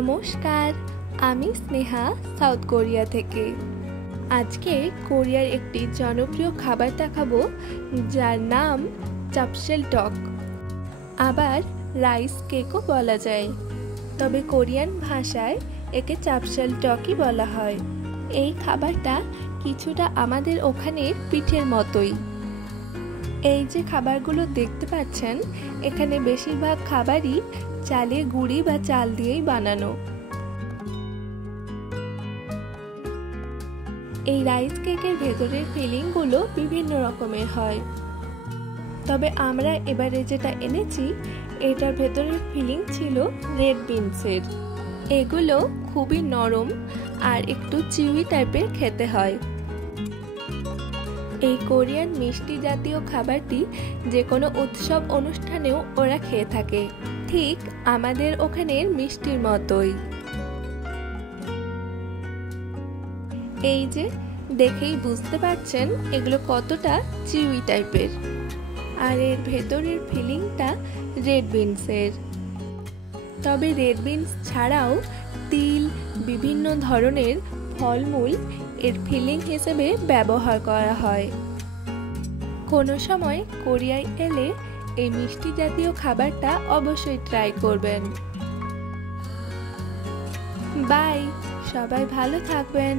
নমস্কার, আমি Sneha south Korea থেকে। আজকে কোরিয়ার একটি জনপ্রিয় খাবার দেখাবো যার নাম চাপসেল টক, আবার রাইস কেকও বলা যায়, তবে কোরিয়ান ভাষায় একে চাপসেল টকই বলা হয়। এই খাবারটা কিছুটা আমাদের ওখানের পিঠের মতোই। এই যে খাবারগুলো দেখতে পাচ্ছেন, এখানে বেশিরভাগ খাবারই চালের গুঁড়ি বা চাল দিয়েই বানানো। এই রাইস কেকের ভেতরের ফিলিংগুলো বিভিন্ন রকমের হয়, তবে আমরা এবারে যেটা এনেছি এটার ভেতরের ফিলিং ছিল রেড বিনসের। এগুলো খুবই নরম আর একটু চিউই টাইপের খেতে হয়। এই কোরিয়ান মিষ্টি জাতীয় খাবারটি যে কোনো উৎসব অনুষ্ঠানেও ওরা খেয়ে থাকে, ঠিক আমাদের ওখানের মিষ্টির মতোই। এই যে দেখেই বুঝতে পারছেন এগুলো কতটা চিউই টাইপের, আর এর ভেতরের ফিলিংটা রেড বিনসের। তবে রেড বিনস ছাড়াও তিল, বিভিন্ন ধরনের ফলমূল এর ফিলিং হিসেবে ব্যবহার করা হয়। কোনো সময় কোরিয়ায় এলে এই মিষ্টি জাতীয় খাবারটা অবশ্যই ট্রাই করবেন। বাই, সবাই ভালো থাকবেন।